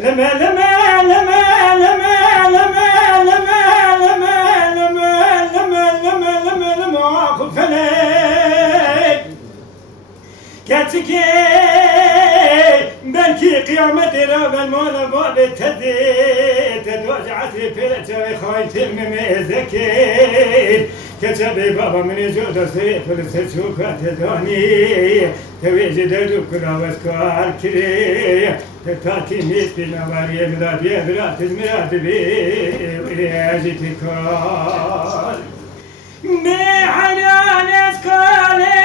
لما لما لما لما لما لما لما لما لما لما لما لما واقف عليك كاتكي بلكي قيامة رب المولى باب التدي تدوج عسري فلتوي خاين تمم زكي كتبي بابا من يجود السيف والسلسوك تدوني تويجي دردو كلا واسكار كري تتاكي ميس بنا واري مداد يبرات زمرات بي وياجي تكال بحنان اسكالي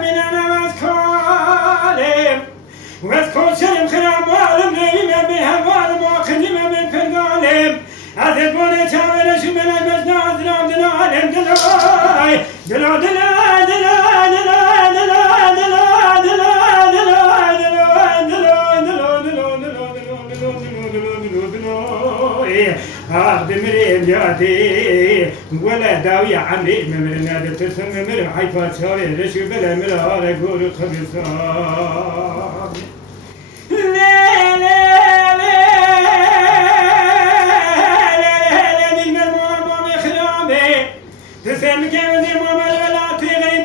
من انا واسكالي واسكال شرم خرام والم نيمة بها والم وقدمة من فرقالم عذب وني تاويل شمال بزنا عذرام دلالم دلاي دلا دلا دلا دلا دلا دلا دلا دلا بمريم جاتي ولا داوي عمري ممرنا بترسم ممر حيفا تساوي رشو بلا مرا على قول خبصان لا لا لا لا لا دي المرمى مخرامي تسمى كمزي ممر ولا تغيب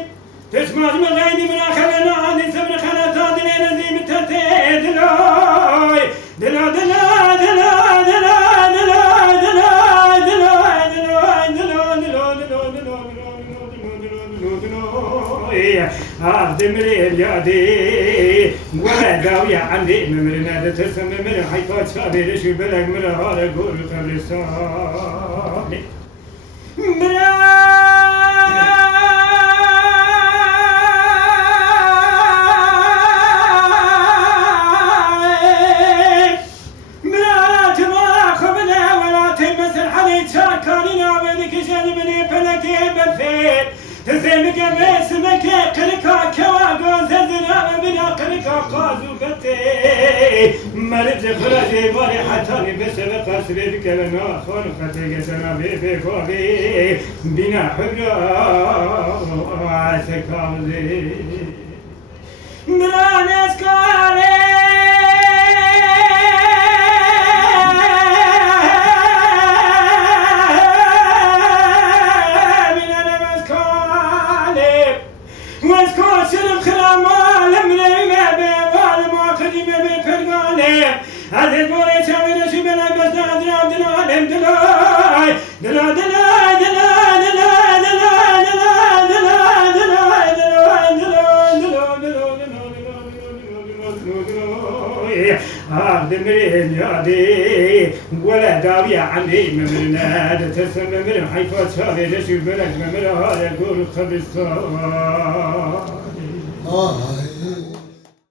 تسمع مغيني من آخر نادي سبر خلطات لنزي متتي دلوي دلا دلا دلا دلا دمري اليادي ولا داوي عندي ممرنا ترسم ممر حيفات شابي شو بلغ مرا على قول قبرستان تسمك باسمك قلقا كواغو زرزنا بنا قلقا قازو بتي مرد خراجي باري حتاني بسبب قاسري بكلمة خون خطيك سنابي بكوبي بنا حبرا عسكاوزي مرانس كالي هذه البوري تاويل شو بلا بس نادرام دلالم دلاي دلا دلا دلا دلا دلا دلا دلا دلا دمري اليادي ولا داوي عندي ممرنا ترسم ممر حيفا تشافي لشو بلك ممر هذا يقول خبصان